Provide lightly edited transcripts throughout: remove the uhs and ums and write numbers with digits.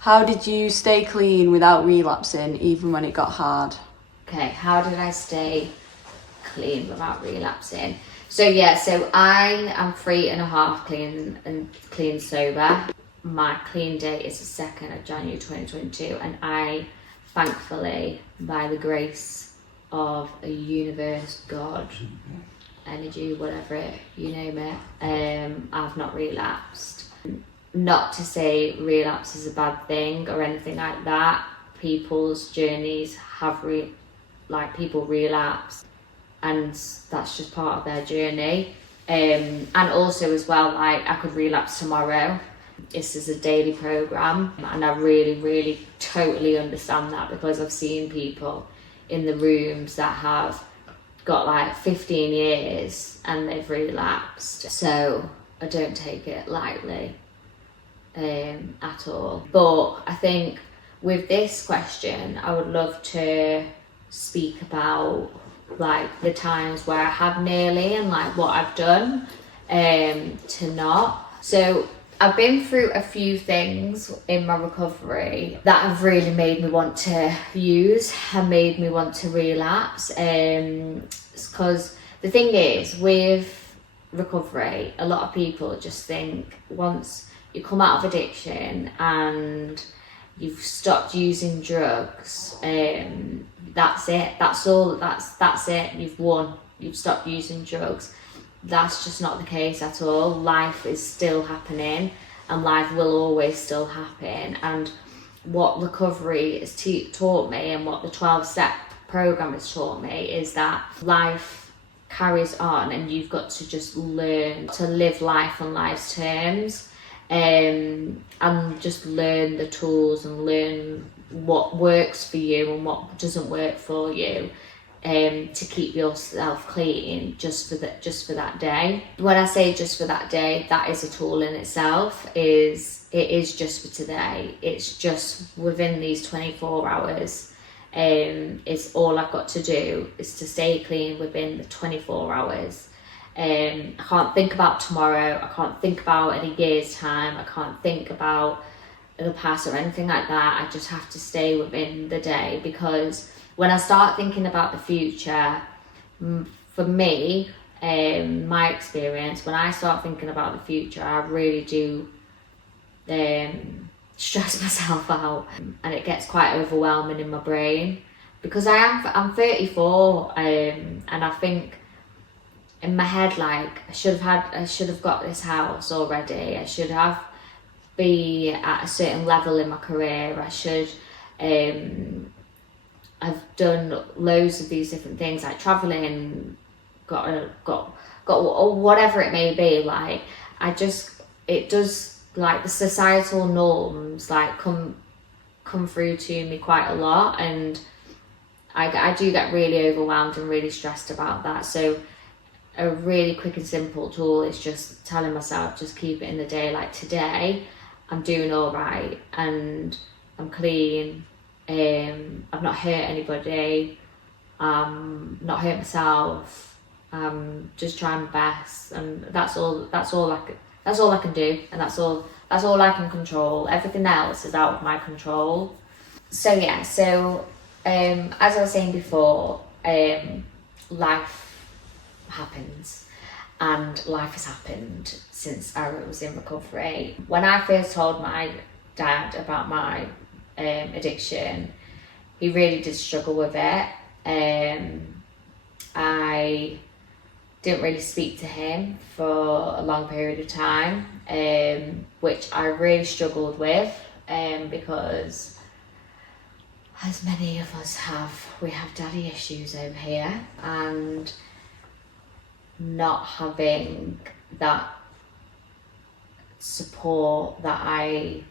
How did you stay clean without relapsing, even when it got hard? Okay, how did I stay clean without relapsing? So I am 3.5 clean sober. My clean date is the 2nd of January 2022, and I, thankfully, by the grace of a universe, God, energy, whatever it, you name it, I've not relapsed. Not to say relapse is a bad thing or anything like that. People's journeys have people relapse, and that's just part of their journey. And also as well, like, I could relapse tomorrow. This is a daily program, and I really totally understand that, because I've seen people in the rooms that have got like 15 years and they've relapsed. So I don't take it lightly at all. But I think with this question, I would love to speak about like the times where I have nearly, and like what I've done to not. So I've been through a few things in my recovery that have really made me want to use and made me want to relapse. Because the thing is, with recovery, a lot of people just think once you come out of addiction and you've stopped using drugs, that's it, that's all, that's it, you've won, you've stopped using drugs. That's just not the case at all. Life is still happening, and life will always still happen. And what recovery has taught me, and what the 12-step program has taught me, is that life carries on, and you've got to just learn to live life on life's terms, and just learn the tools and learn what works for you and what doesn't work for you. To keep yourself clean just for that day. When I say just for that day, that is a tool in itself. It is just for today. It's just within these 24 hours. It's all I've got to do is to stay clean within the 24 hours. I can't think about tomorrow. I can't think about in a year's time. I can't think about the past or anything like that. I just have to stay within the day, because when I start thinking about the future, for me, my experience, when I start thinking about the future, I really do stress myself out, and it gets quite overwhelming in my brain, because I'm 34, and I think in my head, like, I should have got this house already. I should have be at a certain level in my career. I should. I've done loads of these different things, like traveling, got whatever it may be. Like, it does, like, the societal norms like come through to me quite a lot, and I do get really overwhelmed and really stressed about that. So a really quick and simple tool is just telling myself, just keep it in the day. Like, today I'm doing all right, and I'm clean. I've not hurt anybody, not hurt myself. Just trying my best, and that's all I can do, and that's all I can control. Everything else is out of my control. So as I was saying before, life happens, and life has happened since I was in recovery. When I first told my dad about my addiction, he really did struggle with it. I didn't really speak to him for a long period of time, which I really struggled with, because as many of us we have daddy issues over here, and not having that support that I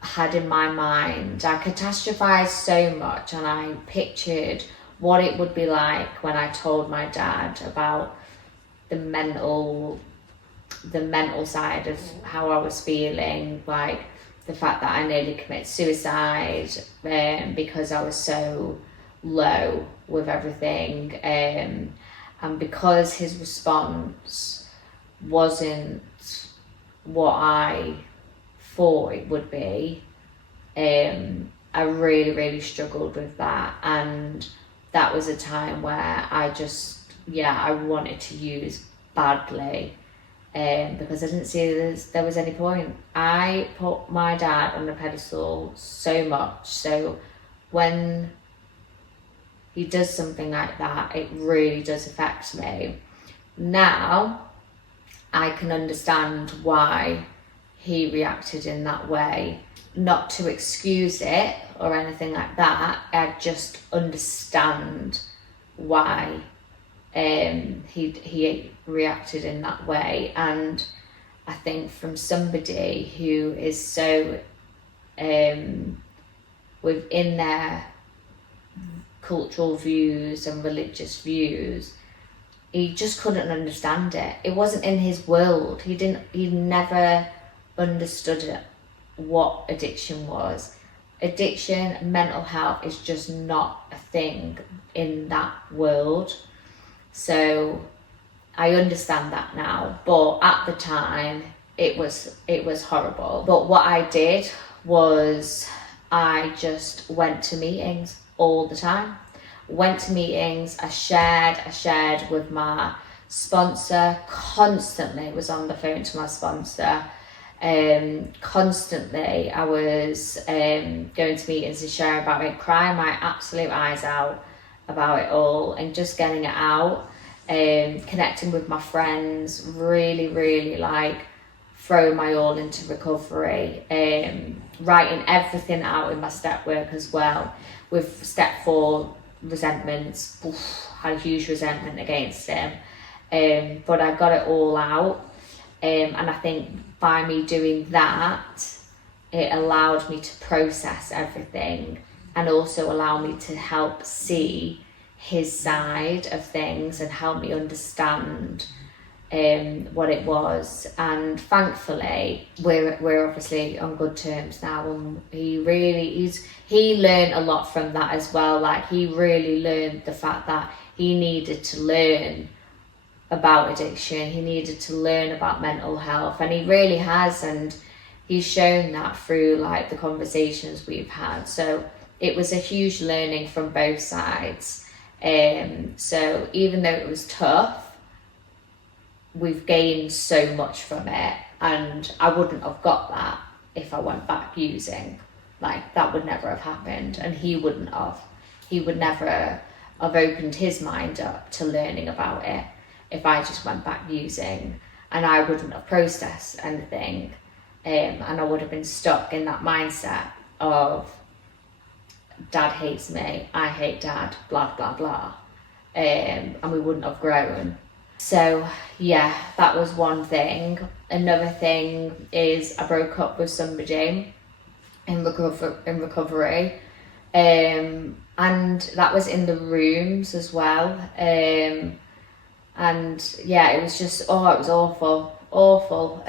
had in my mind. I catastrophized so much, and I pictured what it would be like when I told my dad about the mental side of how I was feeling, like the fact that I nearly committed suicide because I was so low with everything, and because his response wasn't what I thought it would be. I really, really struggled with that, and that was a time where I just, I wanted to use badly, because I didn't see there was any point. I put my dad on a pedestal so much, so when he does something like that, it really does affect me. Now, I can understand why he reacted in that way. Not to excuse it or anything like that, I just understand why he reacted in that way. And I think from somebody who is so within their cultural views and religious views, he just couldn't understand it. It wasn't in his world. He never understood it, what addiction was. Addiction, mental health is just not a thing in that world. So I understand that now, but at the time it was horrible. But what I did was I just went to meetings all the time. Went to meetings, I shared with my sponsor, constantly was on the phone to my sponsor. Constantly I was going to meetings and sharing about it, crying my absolute eyes out about it all and just getting it out, connecting with my friends, really, really like throwing my all into recovery, writing everything out in my step work as well. With step 4, resentments, had a huge resentment against him, but I got it all out, and I think by me doing that, it allowed me to process everything and also allow me to help see his side of things and help me understand what it was. And thankfully we're obviously on good terms now, and he learned a lot from that as well. Like, he really learned the fact that he needed to learn about addiction, he needed to learn about mental health, and he really has, and he's shown that through like the conversations we've had. So it was a huge learning from both sides. So even though it was tough, we've gained so much from it, and I wouldn't have got that if I went back using. Like, that would never have happened, and he wouldn't have. He would never have opened his mind up to learning about it if I just went back using, and I wouldn't have processed anything, and I would have been stuck in that mindset of dad hates me, I hate dad, blah blah blah, and we wouldn't have grown. So yeah, that was one thing. Another thing is I broke up with somebody in recovery, and that was in the rooms as well, and yeah, it was just, it was awful.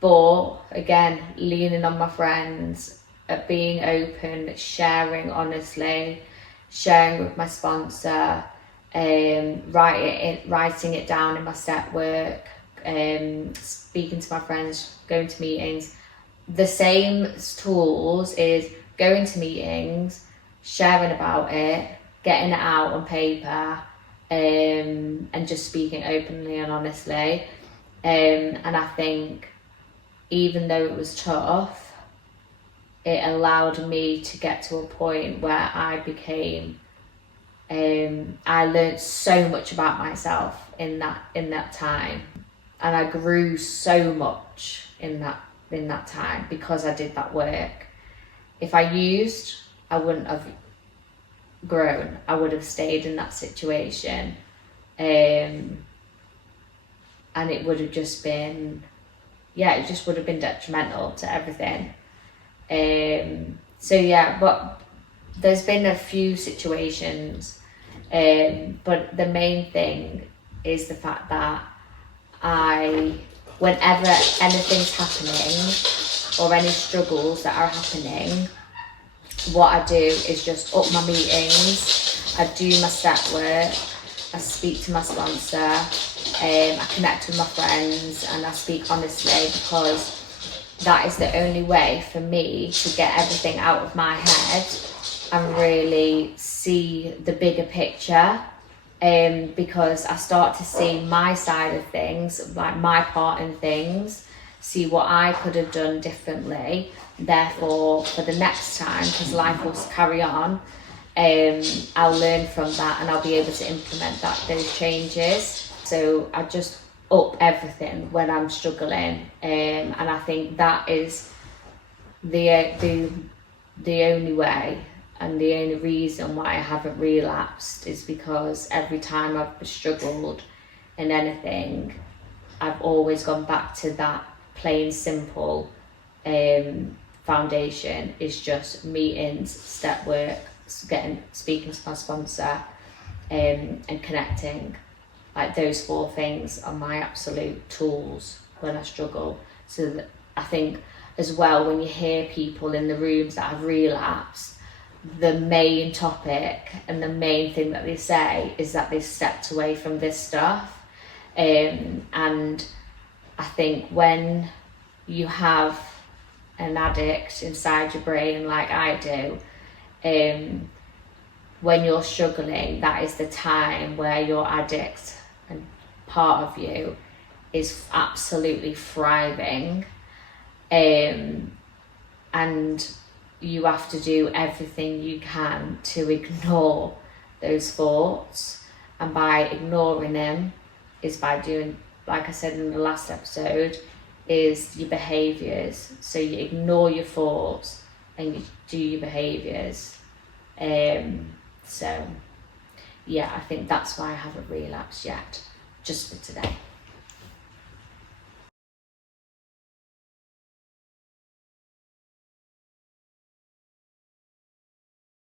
But again, leaning on my friends, being open, sharing honestly, sharing with my sponsor, writing it down in my step work, speaking to my friends, going to meetings. The same tools is going to meetings, sharing about it, getting it out on paper, and just speaking openly and honestly. And I think even though it was tough, it allowed me to get to a point where I became, I learned so much about myself in that time, and I grew so much in that time because I did that work. If I used, I wouldn't have grown. I would have stayed in that situation, and it would have just been, it just would have been detrimental to everything. So yeah, but there's been a few situations, but the main thing is the fact that whenever anything's happening or any struggles that are happening, what I do is just up my meetings, I do my step work, I speak to my sponsor, I connect with my friends, and I speak honestly, because that is the only way for me to get everything out of my head and really see the bigger picture. Because I start to see my side of things, like my part in things, see what I could have done differently. Therefore, for the next time, because life will carry on, I'll learn from that and I'll be able to implement those changes. So I just up everything when I'm struggling, and I think that is the only way. And the only reason why I haven't relapsed is because every time I've struggled in anything, I've always gone back to that plain simple foundation. Is just meetings, step work, speaking to my sponsor, and connecting. Like those 4 things are my absolute tools when I struggle. So that I think as well, when you hear people in the rooms that have relapsed, the main topic and the main thing that they say is that they stepped away from this stuff. And I think when you have an addict inside your brain like I do, when you're struggling, that is the time where your addict and part of you is absolutely thriving. And you have to do everything you can to ignore those thoughts, and by ignoring them is by doing, like I said in the last episode, is your behaviours. So you ignore your thoughts and you do your behaviours. So yeah, I think that's why I haven't relapsed yet, just for today.